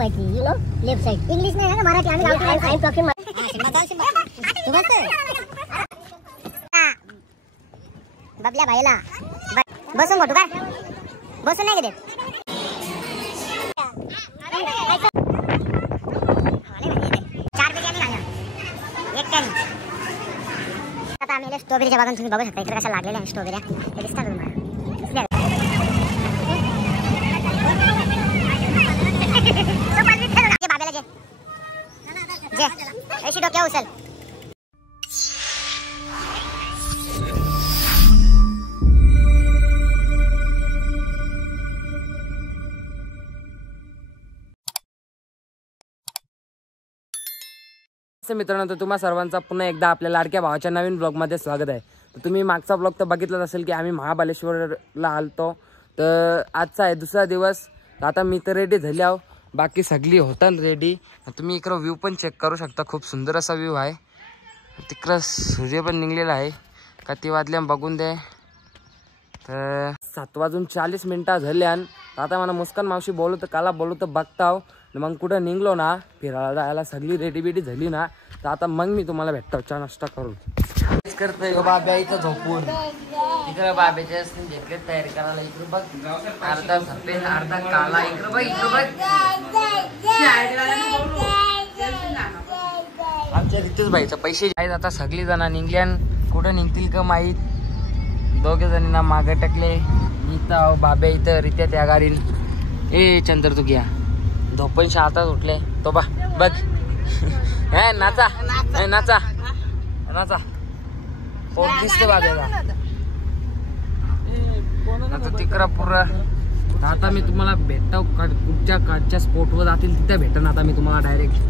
माहिती you know left side English नाही ना मराठी आम्ही गावठी आय एम टॉकिंग तू बस बबल्या भाईला बसून फोटो काय बसून नाही घेत चार बिर्याणी खाल्या एक कॅनी आता आम्ही स्ट्रॉबेरीच्या बागान तुम्ही बघू शकता इकडे कशा लागलेल्या आहेत स्ट्रॉबेऱ्या हे दिसतात तुम्हाला बाब्याला जे अशी डोक्या उचल मित्रांनो तर तुम्हा सर्वांचा पुन्हा एकदा आपल्या लाडक्या भावाच्या नवीन ब्लॉगमध्ये स्वागत आहे. तर तुम्ही मागचा ब्लॉग तर बघितलाच असेल की आम्ही महाबळेश्वरला आलतो. तर आजचा आहे दुसरा दिवस. आता मी तर रेडी झाली आहो, बाकी सगळी होतात रेडी. तुम्ही इकडं व्ह्यू पण चेक करू शकता, खूप सुंदर असा व्ह्यू आहे. तिकडं सूर्य पण निघलेला आहे. किती वाजल्या बघून दे. तर 7:40 झाले आणि आता मला मुस्कान मावशी बोलू तर काला बोलू तर बघताव. मग कुठं निघलो ना फिरायला जायला सगळी रेडी बेडी झाली ना तर आता मग मी तुम्हाला भेटतो चहा नाश्ता करून. करतोय बाब्या इथं झोपून इकडे बाब्याच्या घेतले तयारी करायला. इकडे बघ अर्धा सफेद अर्धा काला. इकडे बघ इकडे बघ आमच्या रितेश भाईचा पैसे आहेत. आता सगळी जण निघल्यान कुठं निघतील का माहीत. दोघे जणींना मागे टाकले. इथं बाब्या इथं रित्या त्या गाडीन. ए चंद्र तू घ्या धोपण आता उठले तो बा बघ हे नाचा नाचा नाचा पोट दिसते बाब्याला. आता तिकडं पुरं आता मी तुम्हाला भेटतो कुठच्या काठच्या स्पॉटवर जातील तिथे भेटन आता मी तुम्हाला डायरेक्ट.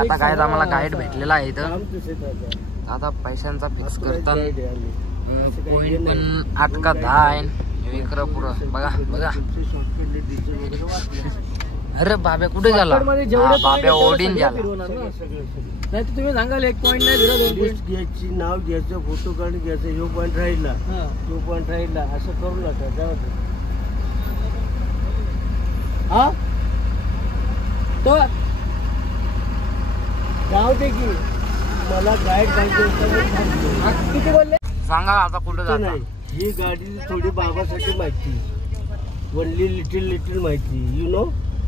आता काय आम्हाला गाईड भेटलेला आहे इथं. आता पैशांचा फिक्स करतात. पॉइंट पण 8 का 10 आहे इकडं पुरं बघा बघा. अरे बाब्या कुठे झाला. बाब्या ओढीन झाला. नाही तर तुम्ही सांगाल 1 पॉइंट नाही दिला. लिस्ट घ्यायची नाव घ्यायचं फोटो काढून घ्यायचं. ह्यो पॉइंट राहिला तो पॉइंट राहिला असं करू नका. जाऊ हा तो जाऊ दे की मला गाईड पाहिजे. किती बोलले सांगा आता कुठे जाता. नाही ही गाडी थोडी बाबासाठी माहिती वनली लिटिल माहिती you know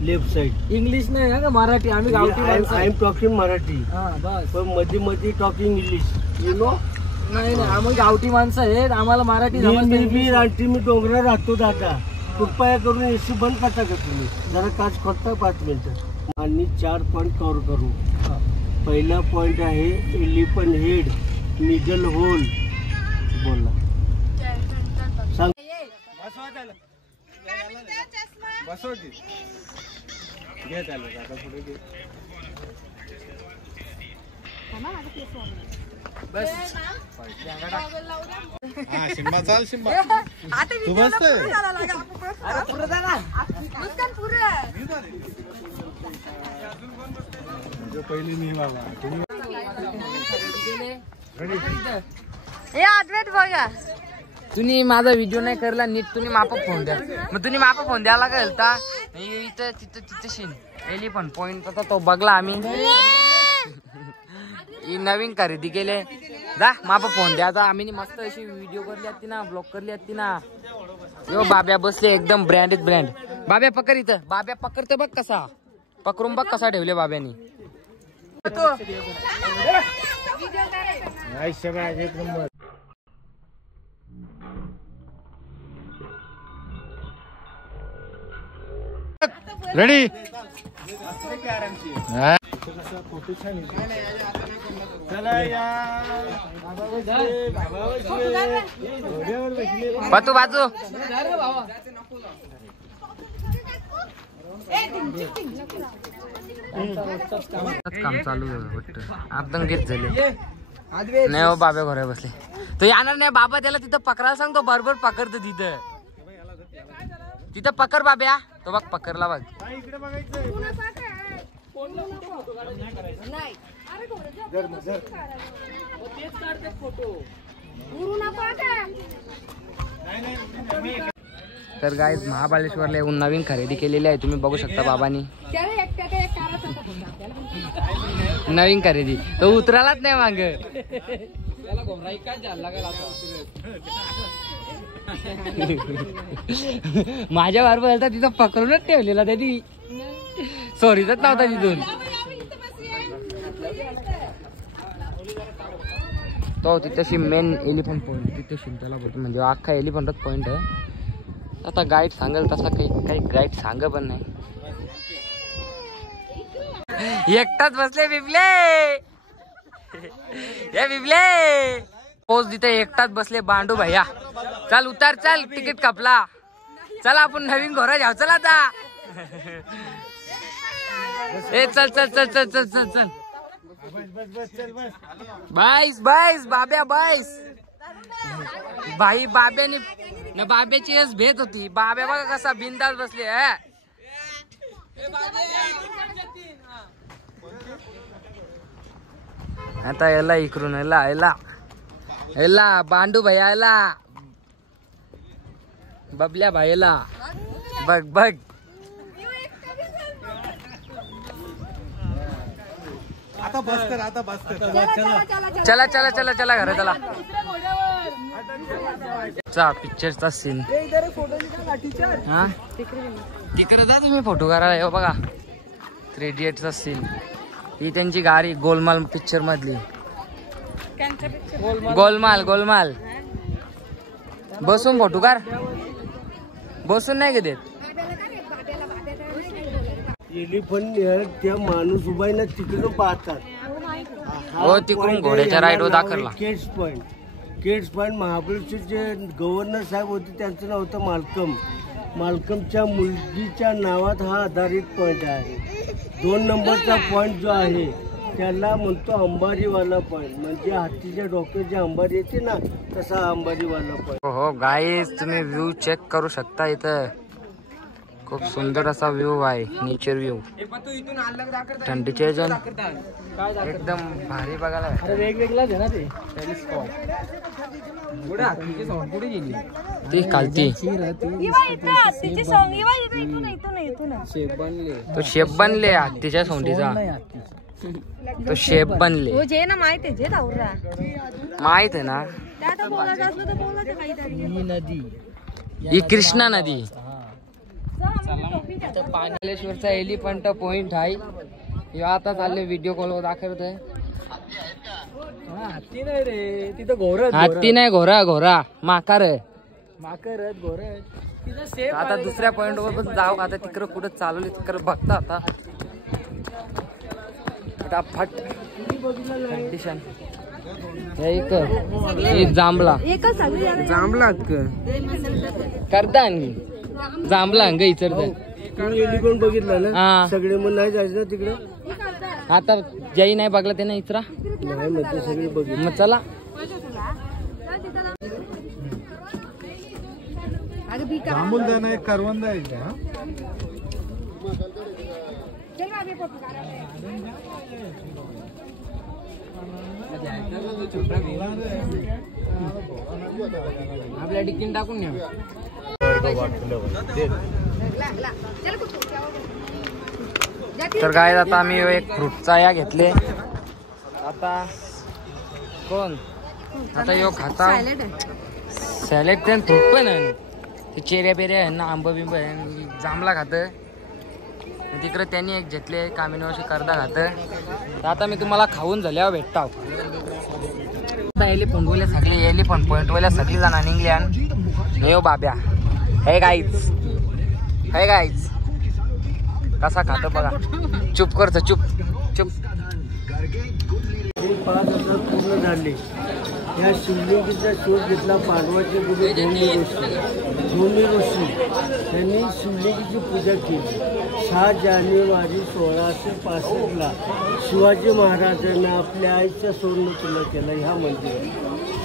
left side. English नाही ना मराठी आम्ही गावठी. आय एम टॉकिंग मराठी पण मध्ये मध्ये टॉकिंग इंग्लिश यू नो. नाही नाही आम्ही गावठी माणसं आहेत आम्हाला मराठी समजते. मी डोंगरावर राहतो दादा. कृपया करून एसी बंद करता का तुम्ही जरा काच खोलता 5 मिनिटं. आणि 4 पॉइंट कव्हर करू. पहिला पॉइंट आहे एलिफंट हेड मिडल होल. बोला सांग. शिंबा चाल शिंबा तू बस. पहिली मी बाबा तुम्ही माझा व्हिडिओ नाही करला नीट. तुम्ही मापा फोन द्या. मग तुम्ही मापा फोन द्यायला काय होता इथं तिथं तिथं शिन एलिफंट पॉइंट होता तो बघला आम्ही. नवीन खरेदी केले जा मापा फोन द्या. आता आम्ही मस्त अशी व्हिडिओ करली असती ना ब्लॉग करली असती ना. यो बाब्या बसले एकदम ब्रँडेड ब्रँड. बाब्या पकड इथं. बाब्या पकडते बघ कसा पकडून बघ कसा ठेवले बाब्यानी. एक नंबर. रेडी बाजू बाजू काम चालू एकदम घेत झाले नाही हो बाबा घरा बसले तो येणार नाही बाबा त्याला तिथं पकडायला सांगतो बरोबर पकडतो तिथं तिथं पकड बाब्या तो बघ पकडला बघ तर गाईज महाबळेश्वरला येऊन नवीन खरेदी केलेली आहे तुम्ही बघू शकता बाबांनी नवीन खरेदी तो उतरालाच नाही माग माझ्या बरोबर तिथं पकडूनच ठेवलेला त्यांनी सॉरीच नव्हता तिथून तो तिथेशी मेन एलिफंट पॉइंट तिथे शिंताला बोलतो म्हणजे अख्खा एलिफंटच पॉइंट आहे. आता गाईड सांगेल तसा काही गाईड सांग पण नाही. एकटाच बसले बिबले हे बिबले पोच तिथे एकटाच बसले बांडू भैया. चल उतार चल तिकीट कापला चल आपण नवीन घोरा जाऊ चल आता. ए चल चल चल चल चल चल चल बाईस बाईस बाब्या बाईस भाई बाब्याने बाब्याची भेट होती. बाब्या बघा कसा बिंदास बसले आता याला इकडून याला याला याला बांडू भैया याला बबल्या भाईला बघ बघ आता बस कर आता बस कर चला चला चला चला घर चला चा पिक्चरचा सीन हा तिकडे जा तुम्ही फोटो काढायला. बघा 3 इडियट्सचा सीन. ही त्यांची गाडी गोलमाल पिक्चर मधली गोलमाल गोलमाल. बसून फोटो काढ बसून नाही देत. एलिफंट त्या माणूस उभा आहे ना तिकडून पाहतात. हो तिकडून घोड्याच्या राईड दाखवला. केट्स पॉइंट महाबळेश्वरचे गव्हर्नर साहेब होते त्यांचं नाव होतं मालकम. मालकमच्या मुलगीच्या नावात हा आधारित पॉइंट आहे. 2 नंबरचा पॉइंट जो आहे त्याला म्हणतो अंबारीवाला पॉइंट. म्हणजे हत्तीच्या डोक्यात जे अंबारी येते ना तसा अंबारीवाला पॉइंट. हो गाईज तुम्ही व्ह्यू चेक करू शकता. इथं खूप सुंदर असा व्ह्यू आहे. नेचर व्ह्यू थंडीचे एकदम भारी बघायला वेगवेगळा ती खालती तो शेप बनले हत्तीच्या सोंडीचा. तो शेप बनले माहित आहे ना. ही कृष्णा नदी महाबळेश्वरचा एलिफंट पॉइंट आहे. आता चालले व्हिडिओ कॉल दाखवतोय. हत्ती नाही रे तिथं घोरत. हत्ती नाही घोरा घोरा माकार माकरत घोरत. आता दुसऱ्या पॉइंट वर पण जाऊ. आता तिकडं कुठं चालवले तिकडं बघता आता फट कंडिशन जांभला जांभला करता जांभला अंग इचरत. एलिफंट बघितलं ना सगळे मग नाही जायचं ना तिकडे. आता ज्याही नाही बघला ते ना इचरा नाही म्हणते सगळे बघितलं. मग चला जांभूलदाना एक करवंद आहे का. आपल्या डिक्कीन टाकून न्या. तर काय आता आम्ही एक फ्रूटचा या घेतले. आता कोण आता यो खाता सॅलेड ते फ्रूट पण आहे. ते चेऱ्या पेऱ्या आहे ना आंबा बिंब आहे. जांभला खात तिकडे त्यांनी एक घेतले कामिनोशी करदा खात. तर आता मी तुम्हाला खाऊन झाल्यावर भेटतो. एलिफंट बोले सगळे एलिफंट पॉइंट वाल्या सगळी जण निघल्यान. बाब्या हे गाईच हे गाईच कसा खातो बघा. चुप करतो, चुप चुप. 5,000 पूर्ण झाले. या शिवलिंगीचा शोध घेतला पांडवाचे गुरु धोनी ऋषी. त्यांनी शिवलिंगीची पूजा केली. 6 जानेवारी 1665ला शिवाजी महाराजांना आपल्या आईचा सुवर्ण तुला केला. ह्या मंदिर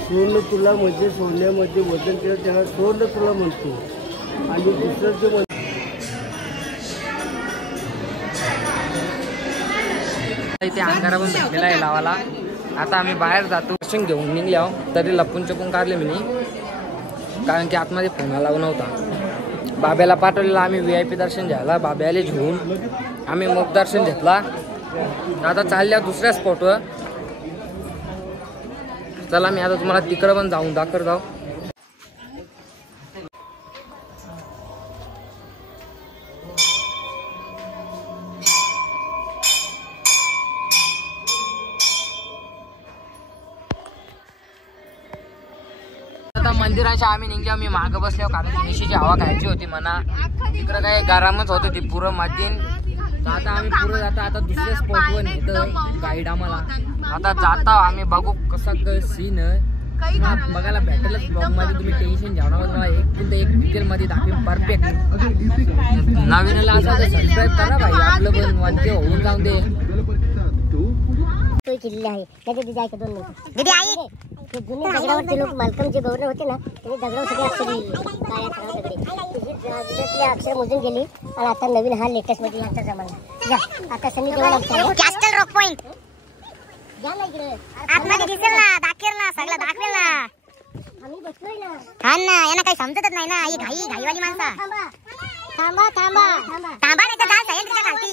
सुवर्ण तुला म्हणजे सोन्यामध्ये वजन केलं त्याला सुवर्ण तुला म्हणतो. आणि दुसरं जे इथे अंगारा पण भेटलेला आहे लावाला. आता आम्ही बाहेर जातो. दर्शन घेऊन निघले आहो. तरी लपून चपून काढले मी, कारण की आतमध्ये फोन आला नव्हता. बाब्याला पाठवलेला आम्ही VIP दर्शन घ्यायला. बाब्याला घेऊन आम्ही मोग दर्शन घेतला. आता चालल्या दुसऱ्या स्पॉटवर. चला मी आता तुम्हाला तिकडं पण जाऊन दाखवत जाऊ. आता मंदिराच्या आम्ही निघलो. मी मागं बसलो कारण की निशीची हवा खायची होती म्हणा. तिकडं काय गरमच होत होती पुरं मधीन. तर आता आम्ही पुरं जाता. आता दुसऱ्या स्पॉटवर नेतं गाईड आम्हाला. आता जाता आम्ही बघू कसा सीन बघायला भेटेलच ब्लॉग मध्ये. तुम्ही टेन्शन घ्या ना. मला एक डिटेल मध्ये दाखवेन परफेक्ट. नवीनला असं सबस्क्राईब करा भाई. आपलं पण 1K होऊन जाऊन दे. किल्ले आहे त्याचे दिदी आहे 2 मिनिट. दीदी आई ते जुने दगडावरचे लोक मालकम जे गव्हर्नर होते ना त्यांनी दगडावर सगळे अक्षर लिहिले. काळ्या खरा दगडे अक्षर मोजून गेली. आणि आता नवीन हा लेटेस्ट मध्ये यांचा जमाना. आता सनी देवळ कॅस्टल रॉक पॉइंट या ना इकडे आतमध्ये दिसेल ना. दाखवेल ना सगळं दाखवेल ना. आम्ही बसलोय ना. हा ना यांना काही समजतच नाही ना. ही घाईवाली माणसा. थांबा थांबा थांबा थांबा नाही तर डान्स आहे तुझ्या खालती.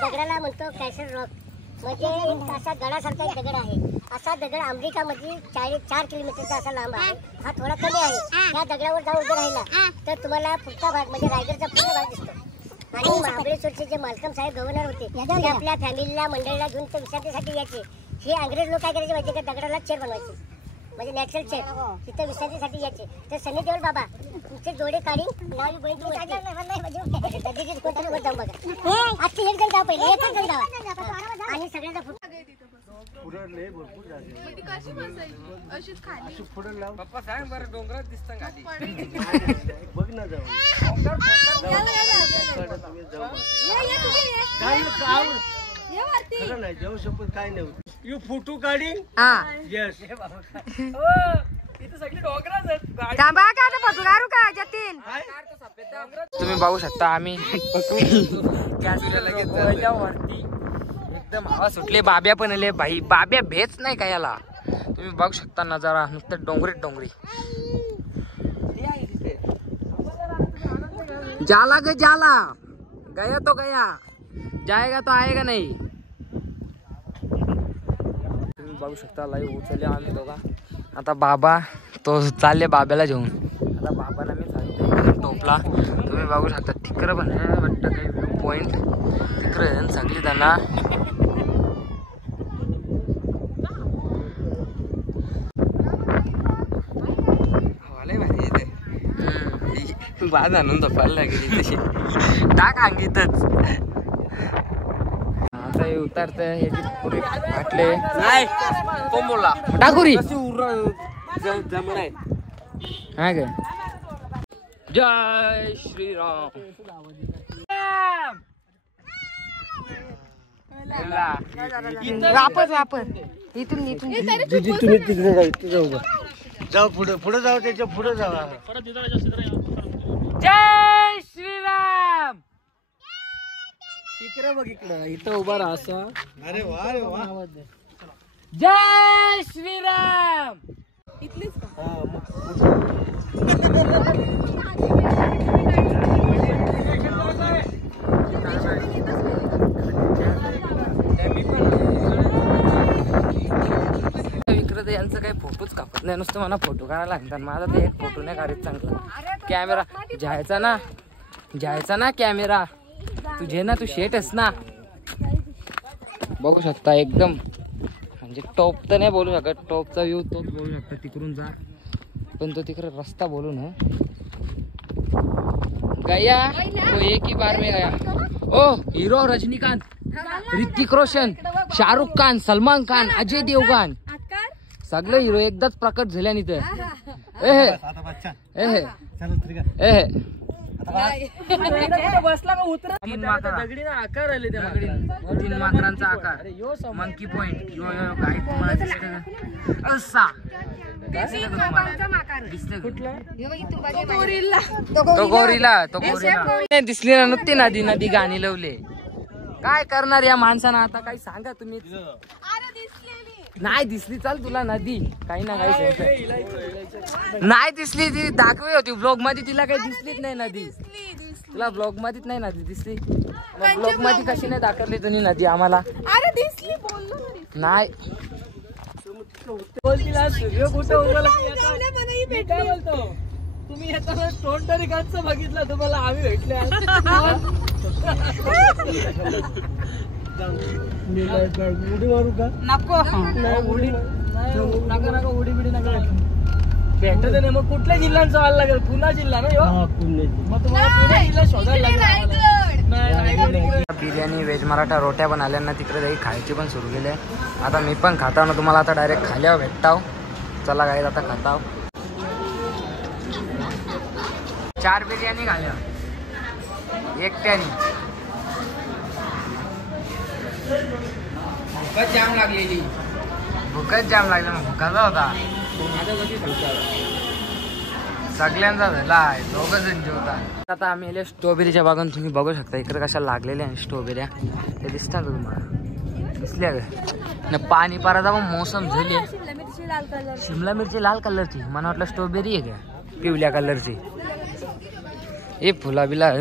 दगडाला म्हणतो कॅसल रॉक. म्हणजे असा गडासारखा एक दगड आहे. असा दगड अमेरिकामध्ये 4 किलोमीटरचा असा लांब आहे. हा थोडा कमी आहे. त्या दगडावर जाऊन उभं राहिला तर तुम्हाला पुढचा भाग म्हणजे रायगडचा पूर्ण भाग दिसतो. आणि महाबळेश्वरचे जे मालकम साहेब गव्हर्नर होते ते आपल्या फॅमिलीला मंडळीला घेऊन ते विश्रांतीसाठी यायचे. हे अंग्रेज लोक काय करायचे माहिती का दगडाला चेअर बनवायचे म्हणजे नॅचरल चेअर. तिथे विश्रांतीसाठी यायचे. तर सनी देओल बाबा तुमचे डोळे काढी नावी बळी जाऊ बघा. आजची एक जण जाऊ पहिले एकच जण जावा आणि सगळ्यांचा फोटो पप्पा सांग बरं डोंगरात दिसतं गाडी. बघ ना जाऊ नाही जाऊ शकत काय नाही. यू फोटो काढी येस. तुम्ही बघू शकता आम्ही वरती एकदम हवा सुटली. बाब्या पण आले भाई. बाब्या भेच नाही का याला. तुम्ही बघू शकता नजारा नुसतं डोंगरीत डोंगरी. जाला ग जाला गया तो गया जाएगा तो आएगा नाही. तुम्ही बघू शकता लाईव्ह उचलले आम्ही दोघा. आता बाबा तो चालले बाब्याला घेऊन. आता बाबाला मी सांगते टोपला. तुम्ही बघू शकता तिकडं पण वाटतं काही व्ह्यू पॉइंट तिकडं सगळी त्यांना. बाद आणून जपायला लागली तशी टाक अंगीतच. आता हे उतरत याची पुरी फाटले नाही कोण बोलला टाकुरी जमलाय. हा काय जय श्रीराम. वापस वापस इथून इथून दीदी तुम्ही तिकडे जाऊ. इथे जाऊ का जाऊ पुढे पुढे जाऊ. त्याच्या पुढे जावा. जय श्रीराम. इकडे बघ इकडं इथं उभा राहा असा. अरे वा अरे वा. जय श्रीराम. इथलेच का? हा मग यांचं काही फोटोच कापत नाही. नुसतं मला फोटो काढायला लागतात. माझा ते एक फोटो नाही काढत चांगला. कॅमेरा जायचा ना कॅमेरा तुझे ना, तू शेटच ना. बघू शकता एकदम म्हणजे टॉप तर नाही बोलू शकत, टॉपचा व्ह्यू तोच बोलू शकता, तिकडून जा. पण तो तिकडे रस्ता बोलू ना गया वो एक ही बार में गया. ओ हीरो रजनीकांत, ऋतिक रोशन, शाहरुख खान, सलमान खान, अजय देवगण सगळे हिरो एकदाच प्रकट झाल्या इथे. तीन माकडांचा आकार, मंकी पॉइंट, असा तो गोरीला दिसली ना नुकती नदी नदी गाणी लावले. काय करणार या माणसानं आता, काही सांगा तुम्ही. नाही दिसली, चाल तुला नदी काही ना काही नाही दिसली, ती दाखवी होती ब्लॉग मध्ये, तिला काही दिसलीच नाही नदी. तुला ब्लॉग मध्येच नाही नदी दिसली, ब्लॉग मध्ये कशी नाही दाखवली तुम्ही नदी आम्हाला. नाही तुम्ही येताना तोंड तरी काच बघितलं, तुम्हाला आम्ही भेटले. उडी मारू का? नको उडी नका उडी बिडी नका भेटत नाही. मग कुठल्या जिल्ह्यात जायला लागेल? पुणे जिल्हा ना, मग तुम्हाला पुणे जिल्हा शोधायला लागेल. बिर्याणी व्हेज मराठा रोट्या पण आल्या ना तिकडे, काही खायची पण सुरू केली आहे. आता मी पण खाताव ना, तुम्हाला आता डायरेक्ट खाल्यावर भेटताव. चला गाईज आता खाताव. 4 बिर्याणी खाल्या एकट्यानी. भूकच जाम लागलेली, भूकच जाम लागला. मग भुकाचा होता सगळ्यांचा झालाय, 2 जण जेवतात. आता आम्ही आले स्ट्रॉबेरीच्या बागून. तुम्ही बघू शकता इकडे कशा लागलेल्या आहे स्ट्रॉबेऱ्या, ते दिसतात का तुम्हाला? दिसल्या का? पाणी पाराचा पण मोसम झाली. शिमला मिरची लाल कलरची, मला वाटलं स्ट्रॉबेरी आहे का पिवल्या कलरची. हे फुला बिला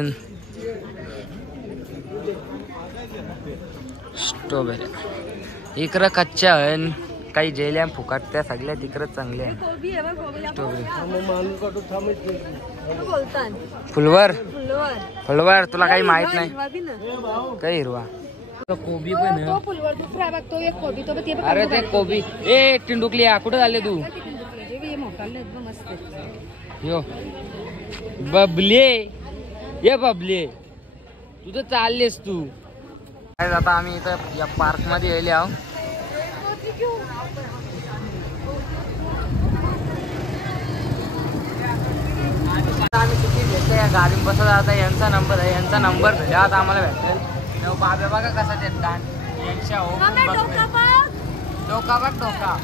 स्ट्रॉबेरी इकडं कच्च्या आहे, काही जेल्या फुकाट त्या सगळ्या तिकडं चांगल्या आहे. स्ट्रॉबेरी फुलवर फुलवर तुला काही माहित नाही काही हिरवा. कोबी पण अरे ते कोबी. ए टिंडुकली कुठं झाले तू? यो बबले, ये बबले तू तर चाललेस तू. आता आम्ही इथं या पार्क मध्ये गेले आहो. आम्ही तिकीट घेतलं, या गाडीत बसत. आता यांचा नंबर आहे, यांचा नंबर भेटला आता आम्हाला भेटेल. बाबा बघा कसा देत दान यांच्या डोका बघ डोका.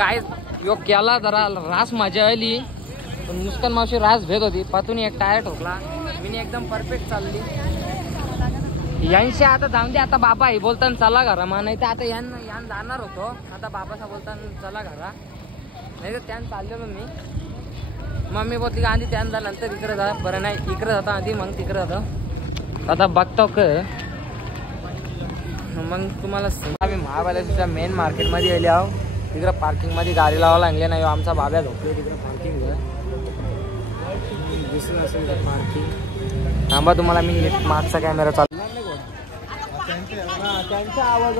काय यो केला जरा रास मजा आली, पण मुस्कान मावशी रास भेट होती. पातून एक टायर ठोकला, मी एकदम परफेक्ट चालली. यांशी आता जाऊन दे, आता बाबा आई बोलताना चला घरा मा, नाही तर आता यान जाणार होतो. आता बाबासा बोलताना चला घरा, नाही तर त्यान चाललेलो मी. मम्मी बोलली आधी त्यान जा, नंतर इकडे जा. बरं नाही, इकडे जाता आधी मग तिकडे जातो. आता बघतो मग तुम्हाला आम्ही महाबळेश्वरच्या मेन मार्केटमध्ये गेले आहो. तिकडे पार्किंगमध्ये गाडी लावा लागले नाही. आमचा बाब्या झोपले तिकडे पार्किंग दिसलं असेल तर पार्किंग. थांबा तुम्हाला मी मागचा कॅमेरा चालू. त्यांचा आवाज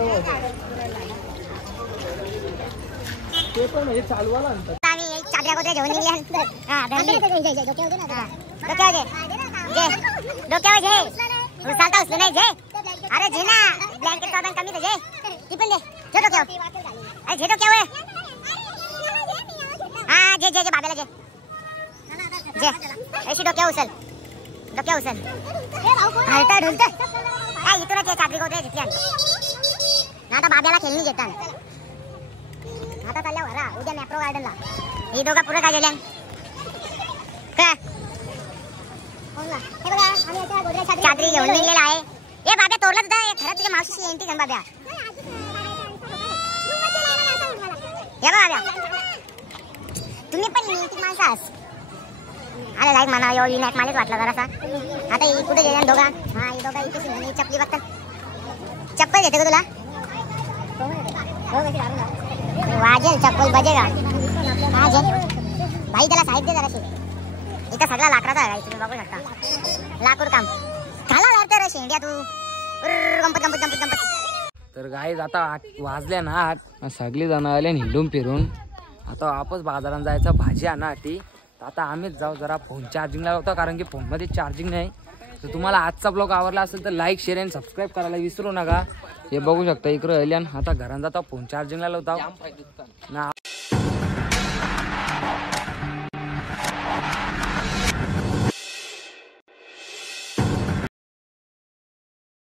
ते पण हे चालवायला आणतात. अरे जे ना ब्लँकेट साबण कमी जे ती पण दे जे डोक्यावर. अरे जे डोक्यावर हा जे जे जे बाबाला जे जे अशी डोक्यावर उचल हलता ढुलता. काय इथूनच ये चादरी गोदरे घेतल्या आता बाब्याला खेळणी घेतात. आता चालल्या रा उद्या मॅप्रो गार्डनला. ही दोघं पुढे काय गेल्या काय चादरी घेऊन निघलेला आहे. ए बाब्या तोरला सुद्धा खरंच तुझ्या मावशीची एंटी घन बाब्या. हे बाब्या तुम्ही पण एंटी माणसास. अरे लाईक म्हणा यो इनॅक मालिक वाटलं जरासा. आता ही कुठे गेल्या दोघा. हा ही दोघा इथे सिंगनी चपली बघतात. चप्पल घेते का तुला वाजेल चप्पल बजेगा. हा जे भाई त्याला साईड दे जराशी. इथं सगळा लाकडाचा आहे तुम्ही बघू शकता. लाकूड काम घाला लागतं रे शेंड्या तू. गंपत गंपत गंपत गंपत. तर गाईज आता 8 वाजल्या ना. 8 सगळी जण आले हिंडून फिरून. आता वापस बाजारात जायचं भाजी आणासाठी. आता आम्हीच जाऊ. जरा फोन चार्जिंगला लावतो कारण की फोनमध्ये चार्जिंग नाही. तर तुम्हाला आजचा ब्लॉग आवडला असेल तर लाईक शेअर आणि सबस्क्राईब करायला विसरू नका. हे बघू शकता इकडं आल्यान. आता घरात जाता फोन चार्जिंगला लावता.